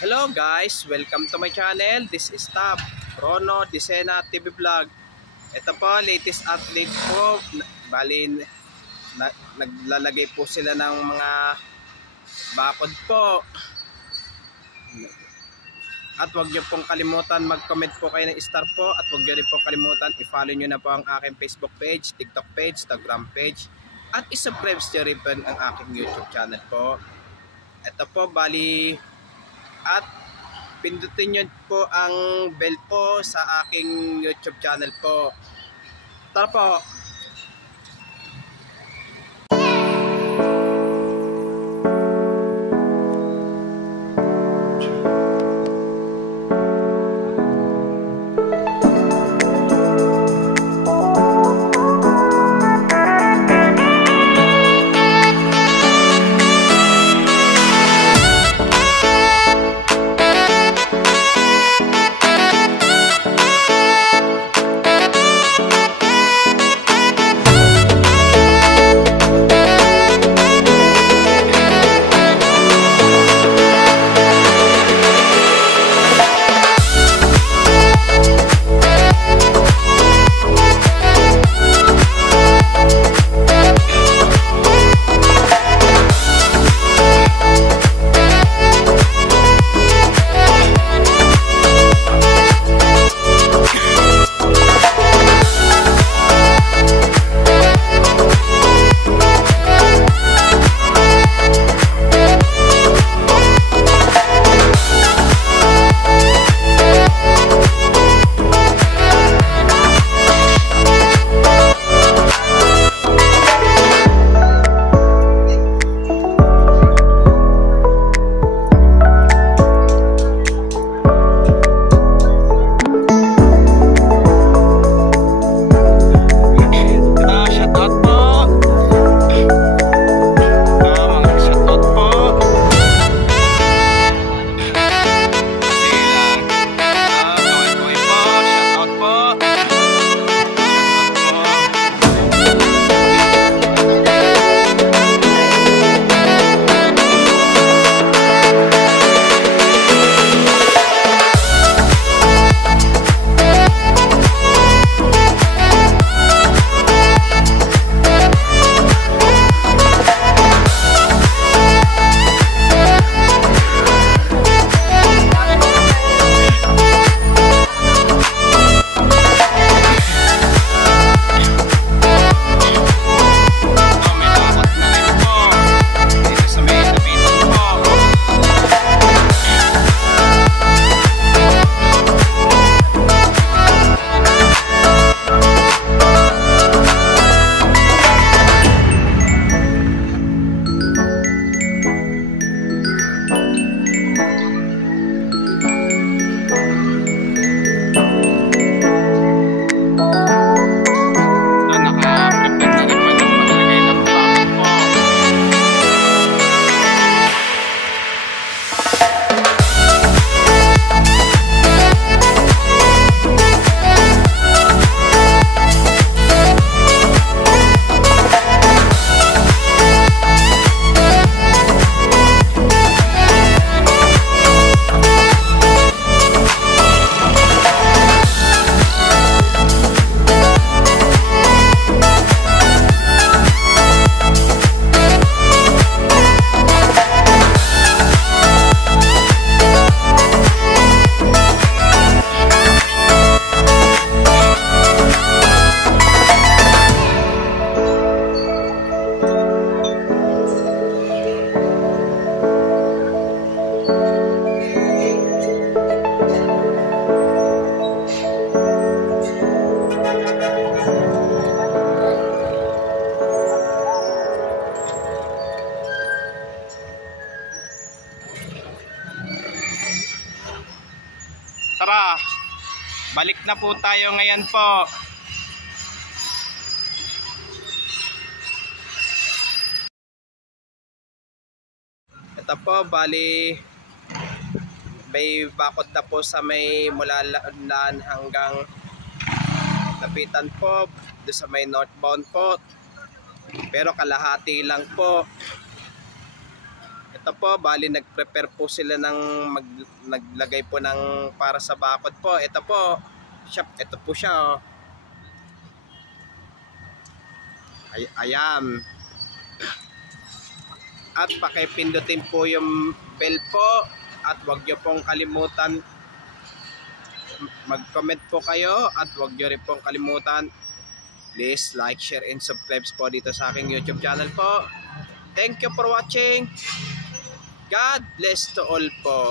Hello guys, welcome to my channel. This is Tab, Rono Disena TV Vlog. Ito po, latest update po. Bali, naglalagay po sila ng mga bakod po. At huwag nyo pong kalimutan mag-comment po kayo ng star po. At huwag nyo rin pong kalimutan i-follow nyo na po ang aking Facebook page, TikTok page, Instagram page. At isubscribe nyo rin po ang aking YouTube channel po. Ito po, bali... At pindutin nyo po ang bell po sa aking YouTube channel po. Tara po! Tara, balik na po tayo ngayon po. Ito po, bali may bakod na po sa may mula Laanlan hanggang Lapitan po, doon sa may northbound po. Pero kalahati lang po. Ito po, bali nag-prepare po sila ng naglagay po ng para sa bakod po. Ito po, ito po siya oh. Ayan. At pakipindutin po yung bell po at huwag nyo pong kalimutan mag-comment po kayo at huwag nyo rin pong kalimutan please like, share, and subscribe po dito sa aking YouTube channel po. Thank you for watching. God bless to all po.